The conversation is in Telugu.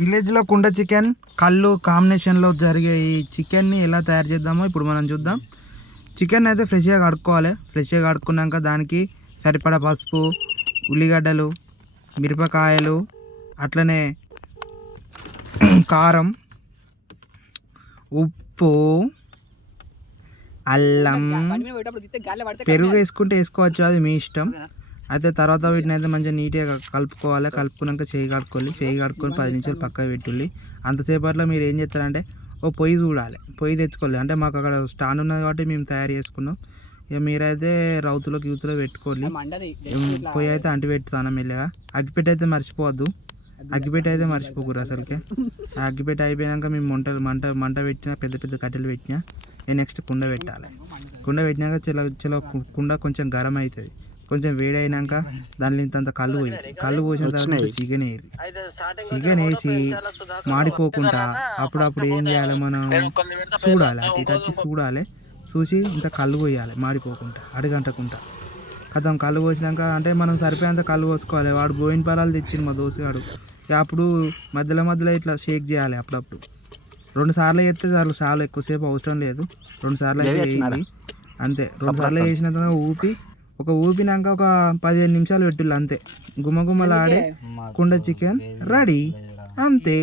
విలేజ్లో కుండ చికెన్ కళ్ళు కాంబినేషన్లో జరిగే ఈ చికెన్ని ఎలా తయారు చేద్దామో ఇప్పుడు మనం చూద్దాం. చికెన్ అయితే ఫ్రెష్గా కడుక్కోవాలి. ఫ్రెష్గా కడుక్కున్నాక దానికి సరిపడా పసుపు, ఉల్లిగడ్డలు, మిరపకాయలు, అట్లనే కారం, ఉప్పు, అల్లం, పెరుగు వేసుకుంటే వేసుకోవచ్చు, అది మీ ఇష్టం. అయితే తర్వాత వీటిని అయితే మంచిగా నీట్గా కలుపుకోవాలి. కలుపుకున్నాక చేయి కడుక్కోవాలి. చేయి కడుక్కొని 10 నిమిషాలు పక్కకు పెట్టుల్లి. అంతసేపట్లో మీరు ఏం చేస్తారంటే ఓ పొయ్యి చూడాలి, పొయ్యి తెచ్చుకోవాలి. అంటే మాకు అక్కడ స్టాండ్ ఉన్నది కాబట్టి మేము తయారు చేసుకున్నాం. ఇక మీరైతే రౌతులో గీతులో పెట్టుకోవాలి. పొయ్యి అయితే అంటి పెట్టుతాను మెల్లగా. అగ్గిపెట్టి అయితే మర్చిపోవద్దు, అగ్గిపెట్టి అయితే మర్చిపోకూడదు అసలుకే. ఆ అగ్గిపెట్టి అయిపోయాక మేము మంట పెట్టిన పెద్ద పెద్ద కట్టెలు పెట్టినా నెక్స్ట్ కుండ పెట్టాలి. కుండ పెట్టినాక చలో కుండ కొంచెం గరం అవుతుంది. కొంచెం వేడి అయినాక దానిలో ఇంత కళ్ళు పోయి కళ్ళు పోసిన తర్వాత చికెన్ వేసి మాడిపోకుండా అప్పుడప్పుడు ఏం చేయాలి, మనం చూడాలి, అటు ఇటు వచ్చి చూడాలి. చూసి ఇంత కళ్ళు పోయాలి మాడిపోకుండా అడుగంటకుండా. కథం కళ్ళు పోసినాక అంటే మనం సరిపోయేంత కళ్ళు పోసుకోవాలి. వాడు బోయిన పరాలు తెచ్చింది మా దోస్తుగాడు. అప్పుడు మధ్యలో ఇట్లా షేక్ చేయాలి అప్పుడప్పుడు. 2 సార్లు చేస్తే చాలా ఎక్కువసేపు అవసరం లేదు. 2 సార్లు అయితే వేయండి అంతే. 2 సార్లు వేసిన తర్వాత ఊపినాక ఒక 15 నిమిషాలు పెట్టుళ్ళు అంతే. గుమ్మగుమ్మలాడే కుండ చికెన్ రెడీ అంతే.